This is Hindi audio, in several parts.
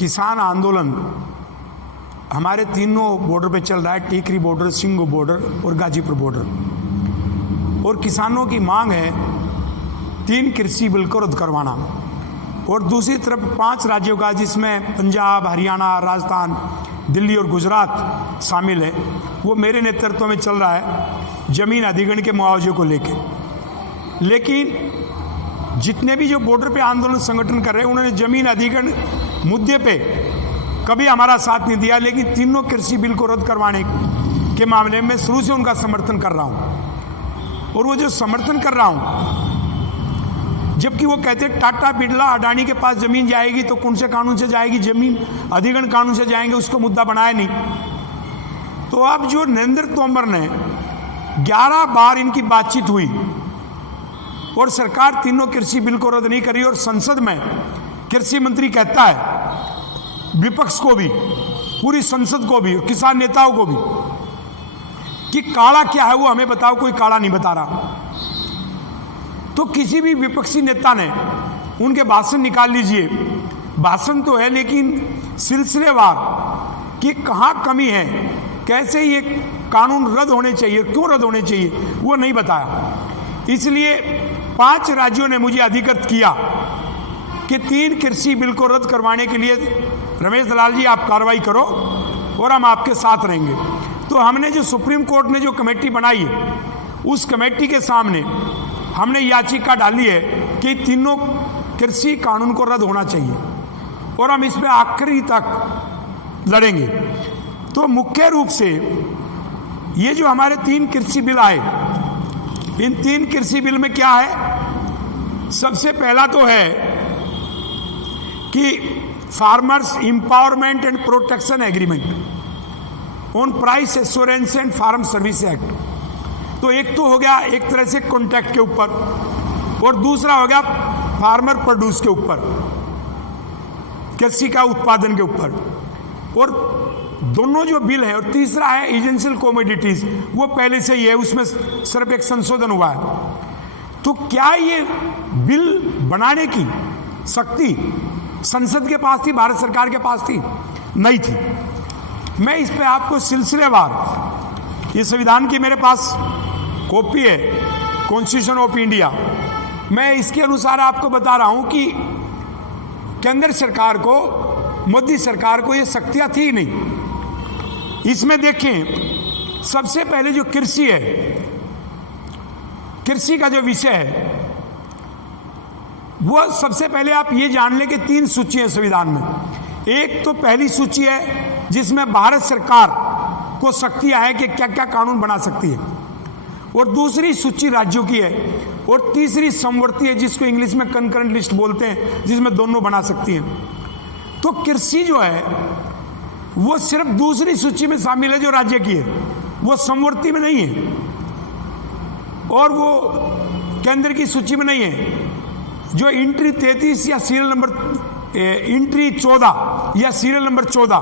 किसान आंदोलन हमारे तीनों बॉर्डर पे चल रहा है, टीकरी बॉर्डर, सिंगू बॉर्डर और गाजीपुर बॉर्डर। और किसानों की मांग है 3 कृषि बिल को रद्द करवाना, और दूसरी तरफ 5 राज्यों का, जिसमें पंजाब, हरियाणा, राजस्थान, दिल्ली और गुजरात शामिल है, वो मेरे नेतृत्व में चल रहा है जमीन अधिग्रहण के मुआवजे को लेके। लेकिन जितने भी जो बॉर्डर पे आंदोलन संगठन कर रहे हैं, उन्होंने जमीन अधिग्रहण मुद्दे पे कभी हमारा साथ नहीं दिया, लेकिन तीनों कृषि बिल को रद्द करवाने के मामले में शुरू से उनका समर्थन कर रहा हूं। और वो जो समर्थन कर रहा हूं, जबकि वो कहते टाटा, बिरला, अडानी के पास जमीन जाएगी तो कौन से कानून से जाएगी, जमीन अधिग्रहण कानून से जाएंगे, उसको मुद्दा बनाया नहीं। तो अब जो नरेंद्र तोमर ने 11 बार इनकी बातचीत हुई और सरकार तीनों कृषि बिल को रद्द नहीं करी, और संसद में कृषि मंत्री कहता है विपक्ष को भी, पूरी संसद को भी, किसान नेताओं को भी, कि काला क्या है वो हमें बताओ, कोई काला नहीं बता रहा। तो किसी भी विपक्षी नेता ने उनके भाषण निकाल लीजिए, भाषण तो है लेकिन सिलसिलेवार कि कहाँ कमी है, कैसे ये कानून रद्द होने चाहिए, क्यों रद्द होने चाहिए, वो नहीं बताया। इसलिए 5 राज्यों ने मुझे अधिकृत किया कि 3 कृषि बिल को रद्द करवाने के लिए रमेश दलाल जी आप कार्रवाई करो और हम आपके साथ रहेंगे। तो हमने जो सुप्रीम कोर्ट ने जो कमेटी बनाई है, उस कमेटी के सामने हमने याचिका डाली है कि तीनों कृषि कानून को रद्द होना चाहिए, और हम इस पे आखिरी तक लड़ेंगे। तो मुख्य रूप से ये जो हमारे 3 कृषि बिल आए, इन 3 कृषि बिल में क्या है, सबसे पहला तो है कि farmers empowerment and protection agreement on price assurance and farm service act. तो एक तो हो गया एक तरह से कॉन्ट्रैक्ट के ऊपर, और दूसरा हो गया फार्मर प्रोड्यूस के ऊपर, कृषि का उत्पादन के ऊपर, और दोनों जो बिल है। और तीसरा है एजेंशियल कमोडिटीज, वो पहले से ही है, उसमें सिर्फ एक संशोधन हुआ है। तो क्या ये बिल बनाने की शक्ति संसद के पास थी, भारत सरकार के पास थी? नहीं थी। मैं इस पे आपको सिलसिलेवार, ये संविधान की मेरे पास कॉपी है, कॉन्स्टिट्यूशन ऑफ इंडिया, मैं इसके अनुसार आपको बता रहा हूं कि केंद्र सरकार को, मोदी सरकार को ये शक्तियां थी नहीं। इसमें देखें, सबसे पहले जो कृषि है, कृषि का जो विषय है, वो सबसे पहले आप ये जान लें कि 3 सूची है संविधान में। एक तो पहली सूची है जिसमें भारत सरकार को शक्तियां है कि क्या क्या कानून बना सकती है, और दूसरी सूची राज्यों की है, और तीसरी समवर्ती है जिसको इंग्लिश में कंकरेंट लिस्ट बोलते हैं, जिसमें दोनों बना सकती हैं। तो कृषि जो है वो सिर्फ दूसरी सूची में शामिल है जो राज्य की है, वो समवर्ती में नहीं है, और वो केंद्र की सूची में नहीं है। जो एंट्री 33 या सीरियल नंबर एंट्री 14 या serial number 14,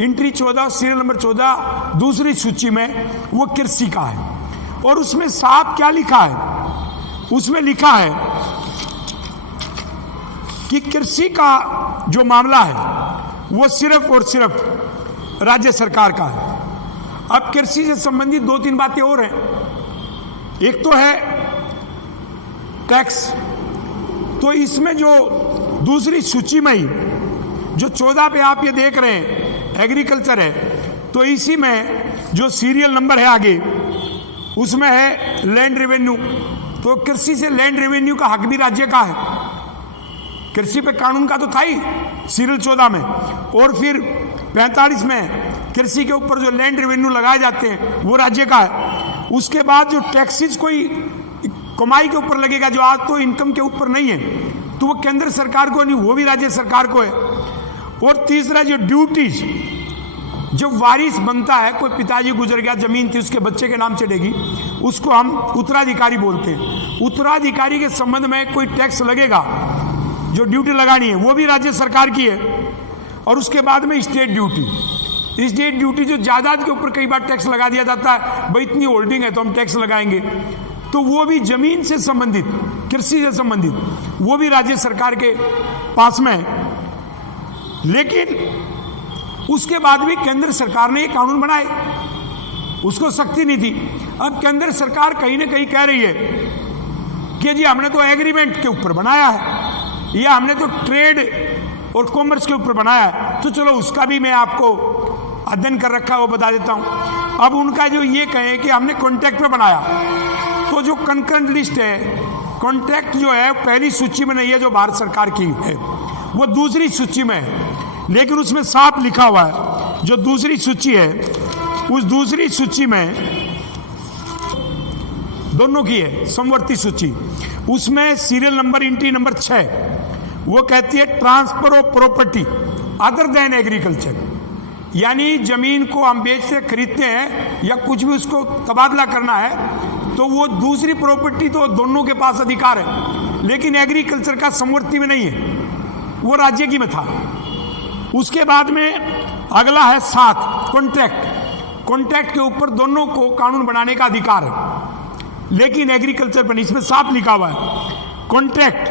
entry 14 serial number 14 दूसरी सूची में, वो कृषि का है। और उसमें साफ क्या लिखा है, उसमें लिखा है कि कृषि का जो मामला है वो सिर्फ और सिर्फ राज्य सरकार का है। अब कृषि से संबंधित 2-3 बातें और हैं। एक तो है टैक्स, तो इसमें जो दूसरी सूची में ही जो 14 पे आप ये देख रहे हैं एग्रीकल्चर है, तो इसी में जो सीरियल नंबर है आगे, उसमें है लैंड रेवेन्यू। तो कृषि से लैंड रेवेन्यू का हक भी राज्य का है, कृषि पे कानून का तो था ही सीरियल 14 में। और फिर 45 में कृषि के ऊपर जो लैंड रेवेन्यू लगाए जाते हैं वो राज्य का है। उसके बाद जो टैक्सेस कोई कमाई के ऊपर लगेगा, जो आज तो इनकम के ऊपर नहीं है, तो वो केंद्र सरकार को नहीं, वो भी राज्य सरकार को है। और तीसरा जो ड्यूटीज, जो वारिस बनता है, कोई पिताजी गुजर गया, जमीन थी उसके बच्चे के नाम चढ़ेगी, उसको हम उत्तराधिकारी बोलते हैं। उत्तराधिकारी के संबंध में कोई टैक्स लगेगा, जो ड्यूटी लगानी है, वो भी राज्य सरकार की है। और उसके बाद में स्टेट ड्यूटी, स्टेट ड्यूटी जो जायदाद के ऊपर कई बार टैक्स लगा दिया जाता है, भाई इतनी होल्डिंग है तो हम टैक्स लगाएंगे, तो वो भी जमीन से संबंधित, कृषि से संबंधित, वो भी राज्य सरकार के पास में है। लेकिन उसके बाद भी केंद्र सरकार ने ये कानून बनाए, उसको सख्ती नहीं थी। अब केंद्र सरकार कहीं ना कहीं कह रही है कि जी हमने तो एग्रीमेंट के ऊपर बनाया है या हमने तो ट्रेड और कॉमर्स के ऊपर बनाया है, तो चलो उसका भी मैं आपको अध्ययन कर रखा है वो बता देता हूं। अब उनका जो ये कहे कि हमने कॉन्ट्रैक्ट पे बनाया, तो जो कंकरेंट लिस्ट है, कॉन्ट्रैक्ट जो है पहली सूची में नहीं है जो भारत सरकार की है, वो दूसरी सूची में है। लेकिन उसमें साफ लिखा हुआ है, जो दूसरी सूची है उस दूसरी सूची में दोनों की है समवर्ती सूची, उसमें सीरियल नंबर एंट्री नंबर 6 वो कहती है transfer of property other than agriculture, यानी जमीन को हम बेचते खरीदते हैं या कुछ भी उसको तबादला करना है तो वो दूसरी प्रॉपर्टी तो दोनों के पास अधिकार है, लेकिन एग्रीकल्चर का समवर्ती में नहीं है, वो राज्य की में था। उसके बाद में अगला है 7 कॉन्ट्रैक्ट। कॉन्ट्रैक्ट के ऊपर दोनों को कानून बनाने का अधिकार है, लेकिन एग्रीकल्चर पर नहीं। इसमें साफ लिखा हुआ है contract,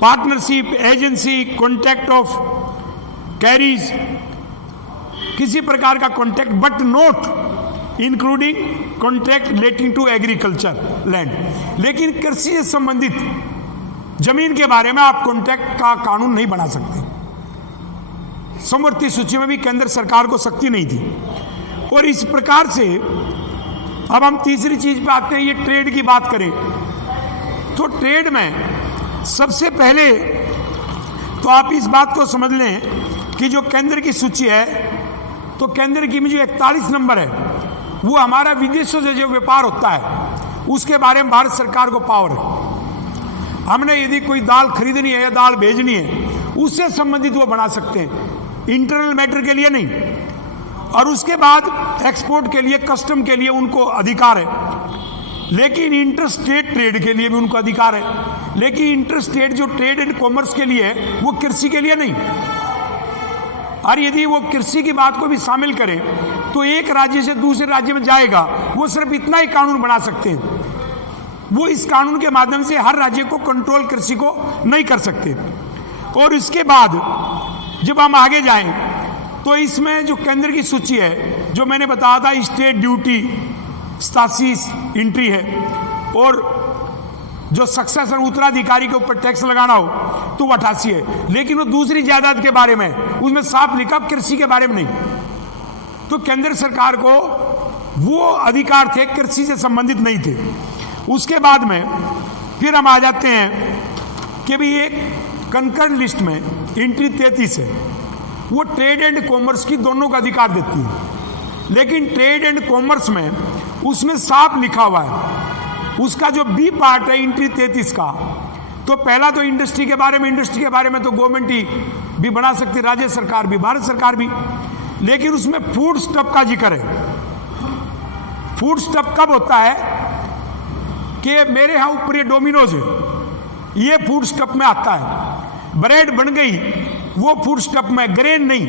partnership, agency, contract of carriage, किसी प्रकार का contract but not including contract relating to agriculture land. लेकिन कृषि से संबंधित जमीन के बारे में आप कॉन्ट्रैक्ट का कानून नहीं बना सकते। समवर्ती सूची में भी केंद्र सरकार को सख्ती नहीं थी। और इस प्रकार से अब हम तीसरी चीज पे आते हैं, ये ट्रेड की बात करें तो ट्रेड में सबसे पहले तो आप इस बात को समझ लें कि जो केंद्र की सूची है, तो केंद्र की में जो 41 नंबर है वो हमारा विदेशों से जो व्यापार होता है उसके बारे में भारत सरकार को पावर है। हमने यदि कोई दाल खरीदनी है या दाल भेजनी है उससे संबंधित वो बना सकते हैं, इंटरनल मैटर के लिए नहीं। और उसके बाद एक्सपोर्ट के लिए, कस्टम के लिए उनको अधिकार है, लेकिन इंटर स्टेट ट्रेड के लिए भी उनको अधिकार है। लेकिन इंटर स्टेट जो ट्रेड एंड कॉमर्स के लिए है वो कृषि के लिए नहीं। और यदि वो कृषि की बात को भी शामिल करें तो एक राज्य से दूसरे राज्य में जाएगा, वो सिर्फ इतना ही कानून बना सकते हैं, वो इस कानून के माध्यम से हर राज्य को कंट्रोल कृषि को नहीं कर सकते। और इसके बाद जब हम आगे जाएं तो इसमें जो केंद्र की सूची है, जो मैंने बताया था स्टेट ड्यूटी 87 एंट्री है, और जो सक्सेसर उत्तराधिकारी के ऊपर टैक्स लगाना हो तो वो 88 है। लेकिन वो दूसरी जायदाद के बारे में उसमें साफ लिखा, कृषि के बारे में नहीं। तो केंद्र सरकार को वो अधिकार थे, कृषि से संबंधित नहीं थे। उसके बाद में फिर हम आ जाते हैं कि भाई एक कंकर्ड लिस्ट में एंट्री 33 है, वो ट्रेड एंड कॉमर्स की दोनों का अधिकार देती है। लेकिन ट्रेड एंड कॉमर्स में उसमें साफ लिखा हुआ है, उसका जो बी पार्ट है एंट्री 33 का, तो पहला तो इंडस्ट्री के बारे में, इंडस्ट्री के बारे में तो गवर्नमेंट ही भी बना सकती, राज्य सरकार भी, भारत सरकार भी। लेकिन उसमें फूड स्टफ का जिक्र है। फूड स्टफ कब होता है कि मेरे यहां ऊपर ये डोमिनोज है, ये फूड स्टफ में आता है। ब्रेड बन गई, वो फूड स्टफ में, ग्रेन नहीं,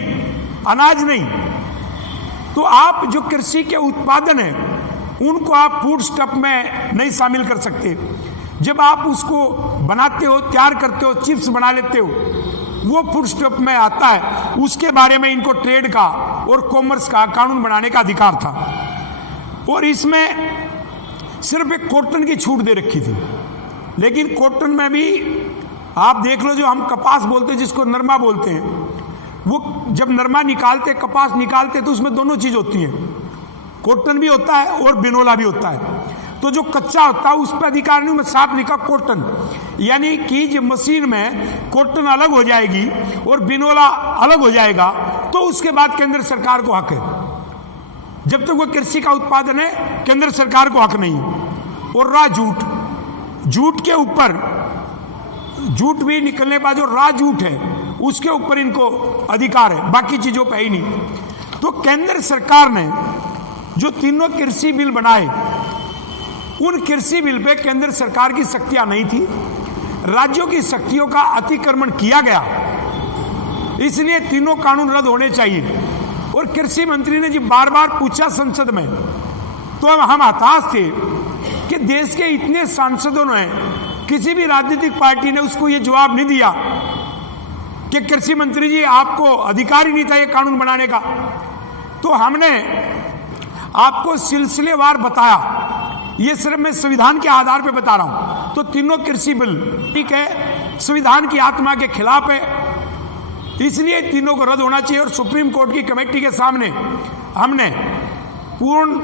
अनाज नहीं। तो आप जो कृषि के उत्पादन है उनको आप फूड स्टफ में नहीं शामिल कर सकते। जब आप उसको बनाते हो, तैयार करते हो, चिप्स बना लेते हो, वो फूड स्टफ में आता है। उसके बारे में इनको ट्रेड का और कॉमर्स का कानून बनाने का अधिकार था। और इसमें सिर्फ एक कॉटन की छूट दे रखी थी। लेकिन कॉटन में भी आप देख लो, जो हम कपास बोलते हैं, जिसको नरमा बोलते हैं, वो जब नरमा निकालते, कपास निकालते, तो उसमें दोनों चीज होती है, कॉटन भी होता है और बिनोला भी होता है। तो जो कच्चा होता है उस पर अधिकार नहीं, में साफ लिखा कॉटन, यानी कि जब मशीन में कॉटन अलग हो जाएगी और बिनोला अलग हो जाएगा तो उसके बाद केंद्र सरकार को हक है। जब तक वो कृषि का उत्पादन है केंद्र सरकार को हक नहीं। और रॉ जूट, जूट के ऊपर, जूट भी निकलने बाद जो रॉ जूट है उसके ऊपर इनको अधिकार है, बाकी चीजों पर ही नहीं। तो केंद्र सरकार ने जो तीनों कृषि बिल बनाए, उन कृषि बिल पे केंद्र सरकार की शक्तियां नहीं थी, राज्यों की शक्तियों का अतिक्रमण किया गया, इसलिए तीनों कानून रद्द होने चाहिए। और कृषि मंत्री ने जब बार बार पूछा संसद में, तो हम हताश थे कि देश के इतने सांसदों ने, किसी भी राजनीतिक पार्टी ने उसको ये जवाब नहीं दिया कि कृषि मंत्री जी आपको अधिकार ही नहीं था ये कानून बनाने का। तो हमने आपको सिलसिलेवार बताया, ये सिर्फ मैं संविधान के आधार पर बता रहा हूं। तो तीनों कृषि बिल ठीक है, संविधान की आत्मा के खिलाफ है, इसलिए तीनों को रद्द होना चाहिए। और सुप्रीम कोर्ट की कमेटी के सामने हमने पूर्ण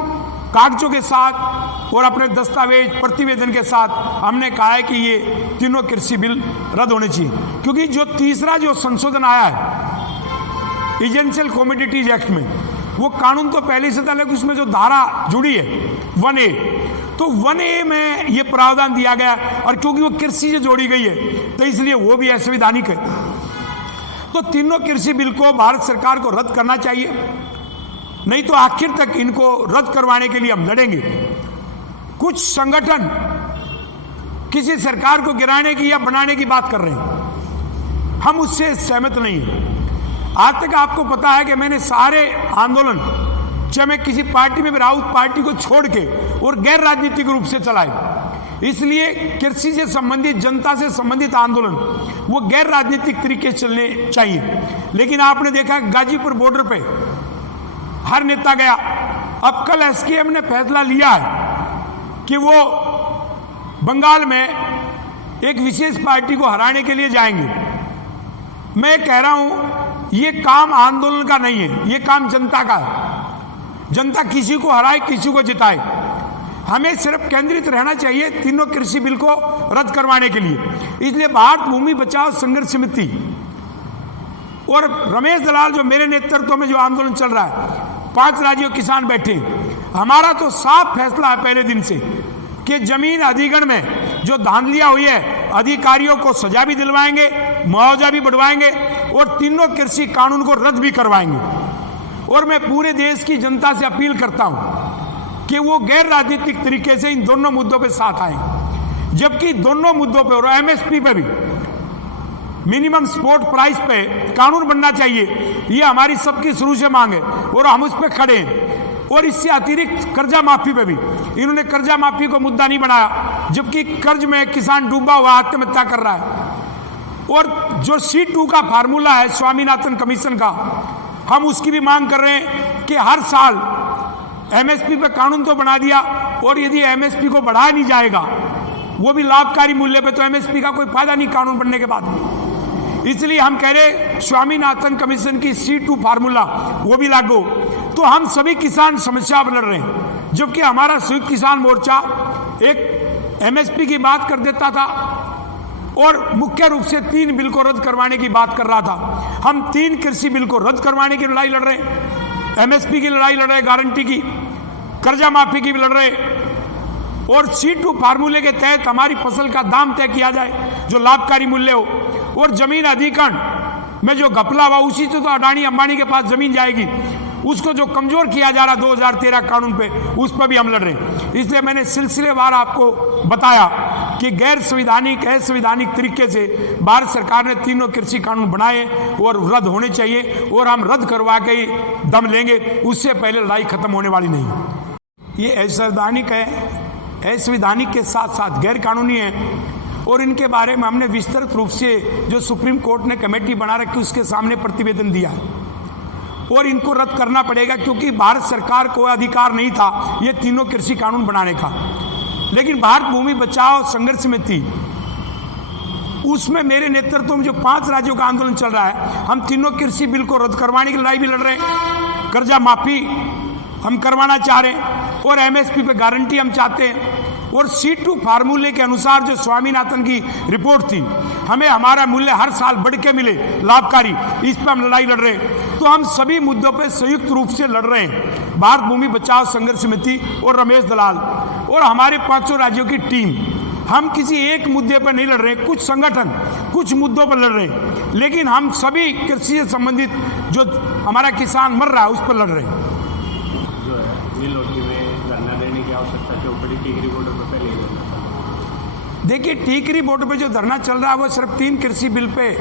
कागजों के साथ और अपने दस्तावेज प्रतिवेदन के साथ हमने कहा है कि ये तीनों कृषि बिल रद्द होने चाहिए। क्योंकि जो तीसरा जो संशोधन आया है एसेंशियल कमोडिटीज एक्ट में, वो कानून तो पहले से था, लेकिन उसमें जो धारा जुड़ी है 1A, तो 1A में ये प्रावधान दिया गया, और क्योंकि वो कृषि से जोड़ी गई है तो इसलिए वो भी असंवैधानिक है। तो तीनों कृषि बिल को भारत सरकार को रद्द करना चाहिए, नहीं तो आखिर तक इनको रद्द करवाने के लिए हम लड़ेंगे। कुछ संगठन किसी सरकार को गिराने की या बनाने की बात कर रहे हैं, हम उससे सहमत नहीं हैं। आज तक आपको पता है कि मैंने सारे आंदोलन, चाहे मैं किसी पार्टी में भी रहा, उस पार्टी को छोड़ के और गैर राजनीतिक रूप से चलाए। इसलिए कृषि से संबंधित, जनता से संबंधित आंदोलन वो गैर राजनीतिक तरीके से चलने चाहिए। लेकिन आपने देखा गाजीपुर बॉर्डर पे हर नेता गया। अब कल एसकेएम ने फैसला लिया है कि वो बंगाल में एक विशेष पार्टी को हराने के लिए जाएंगे। मैं कह रहा हूं ये काम आंदोलन का नहीं है, ये काम जनता का है। जनता किसी को हराए, किसी को जिताए। हमें सिर्फ केंद्रित रहना चाहिए तीनों कृषि बिल को रद्द करवाने के लिए। इसलिए भारत भूमि बचाओ संघर्ष समिति और रमेश दलाल, जो मेरे नेतृत्व में जो आंदोलन चल रहा है, 5 राज्यों किसान बैठे, हमारा तो साफ फैसला है पहले दिन से कि जमीन अधिग्रहण में जो धांधलियां हुई है, अधिकारियों को सजा भी दिलवाएंगे, मुआवजा भी बढ़वाएंगे और तीनों कृषि कानून को रद्द भी करवाएंगे। और मैं पूरे देश की जनता से अपील करता हूं कि वो गैर राजनीतिक तरीके से इन दोनों मुद्दों पे साथ आए। जबकि दोनों मुद्दों पे और एमएसपी पे भी, मिनिमम सपोर्ट प्राइस पे कानून बनना चाहिए, ये हमारी सबकी शुरू से मांग है और हम उस पर खड़े हैं। और इससे अतिरिक्त कर्जा माफी पे भी इन्होंने कर्जा माफी को मुद्दा नहीं बनाया, जबकि कर्ज में किसान डूबा हुआ आत्महत्या कर रहा है। और जो C2 का फार्मूला है स्वामीनाथन कमीशन का, हम उसकी भी मांग कर रहे हैं कि हर साल एमएसपी पे कानून तो बना दिया, और यदि एमएसपी को बढ़ाया नहीं जाएगा, वो भी लाभकारी मूल्य पे, तो एमएसपी का कोई फायदा नहीं कानून बनने के बाद। इसलिए हम कह रहे स्वामीनाथन कमीशन की C2 फार्मूला वो भी लागू। तो हम सभी किसान समस्या पर लड़ रहे हैं, जबकि हमारा संयुक्त किसान मोर्चा एक एमएसपी की बात कर देता था और मुख्य रूप से 3 बिल को रद्द करवाने की बात कर रहा था। हम 3 कृषि बिल को रद्द करवाने की लड़ाई लड़ रहे हैं, एमएसपी की लड़ाई लड़ रहे हैं, गारंटी की, कर्जा माफी की भी लड़ रहे हैं, और C2 फार्मूले के तहत हमारी फसल का दाम तय किया जाए जो लाभकारी मूल्य हो। और जमीन अधिग्रहण में जो घपला हुआ, उसी से तो अडानी अंबानी के पास जमीन जाएगी, उसको जो कमजोर किया जा रहा 2013 कानून पे, उस पर भी हम लड़ रहे हैं। इसलिए मैंने सिलसिलेवार आपको बताया कि गैर संवैधानिक, असंवैधानिक तरीके से भारत सरकार ने तीनों कृषि कानून बनाए और रद्द होने चाहिए, और हम रद्द करवा के ही दम लेंगे, उससे पहले लड़ाई खत्म होने वाली नहीं। ये असंवैधानिक है, असंवैधानिक के साथ साथ गैर कानूनी है, और इनके बारे में हमने विस्तृत रूप से जो सुप्रीम कोर्ट ने कमेटी बना रखी उसके सामने प्रतिवेदन दिया है, और इनको रद्द करना पड़ेगा, क्योंकि भारत सरकार को अधिकार नहीं था ये तीनों कृषि कानून बनाने का। लेकिन भारत भूमि बचाओ संघर्ष समिति, उसमें मेरे नेतृत्व में जो 5 राज्यों का आंदोलन चल रहा है, हम तीनों कृषि बिल को रद्द करवाने की लड़ाई भी लड़ रहे हैं। कर्जा माफी हम करवाना चाह रहे हैं, और एमएसपी पे गारंटी हम चाहते हैं, और C2 फार्मूले के अनुसार जो स्वामीनाथन की रिपोर्ट थी, हमें हमारा मूल्य हर साल बढ़ के मिले लाभकारी, इस पर हम लड़ाई लड़ रहे हैं। तो हम सभी मुद्दों पे संयुक्त रूप से लड़ रहे हैं, भारत भूमि बचाओ संघर्ष समिति और रमेश दलाल और हमारे 5 राज्यों की टीम। हम किसी एक मुद्दे पर नहीं लड़ रहे, कुछ संगठन कुछ मुद्दों पर लड़ रहे हैं, लेकिन हम सभी कृषि से संबंधित जो हमारा किसान मर रहा है उस पर लड़ रहे हैं। जो है नीलोटी में धरना देने की आवश्यकता के ऊपर टीकरी बॉर्डर पर पहले ही देना था। देखिए, टीकरी बॉर्डर पे जो धरना चल रहा है वो सिर्फ 3 कृषि बिल पे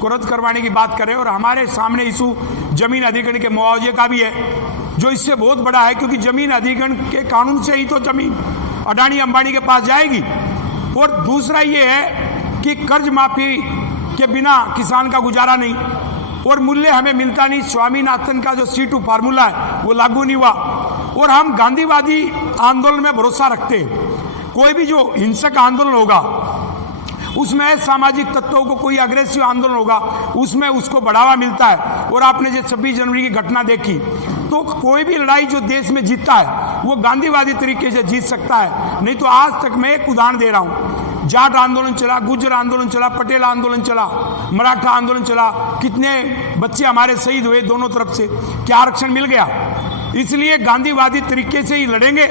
को रद्द करवाने की बात करें, और हमारे सामने इशू जमीन अधिग्रहण के मुआवजे का भी है, जो इससे बहुत बड़ा है, क्योंकि जमीन अधिग्रहण के कानून से ही तो जमीन अडानी अंबानी के पास जाएगी। और दूसरा ये है कि कर्ज माफी कि बिना किसान का गुजारा नहीं और मूल्य हमें मिलता नहीं। स्वामीनाथन का जो C2 फार्मूला है वो लागू नहीं हुआ। और हम गांधीवादी आंदोलन में भरोसा रखते हैं। कोई भी जो हिंसक आंदोलन होगा उसमें सामाजिक तत्वों को, कोई अग्रेसिव आंदोलन होगा उसमें उसको बढ़ावा मिलता है। और आपने जो 26 जनवरी की घटना देखी, तो कोई भी लड़ाई जो देश में जीतता है वो गांधीवादी तरीके से जीत सकता है। नहीं तो आज तक मैं एक उदाहरण दे रहा हूं, जाट आंदोलन चला, गुर्जर आंदोलन चला, पटेल आंदोलन चला, मराठा आंदोलन चला, कितने बच्चे हमारे शहीद हुए दोनों तरफ से, क्या आरक्षण मिल गया? इसलिए गांधीवादी तरीके से ही लड़ेंगे।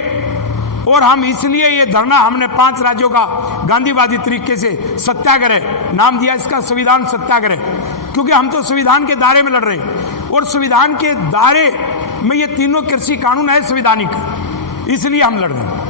और हम इसलिए ये धरना हमने 5 राज्यों का गांधीवादी तरीके से सत्याग्रह नाम दिया इसका, संविधान सत्याग्रह, क्योंकि हम तो संविधान के दायरे में लड़ रहे हैं। और संविधान के दायरे में ये तीनों कृषि कानून है संवैधानिक, इसलिए हम लड़ रहे हैं।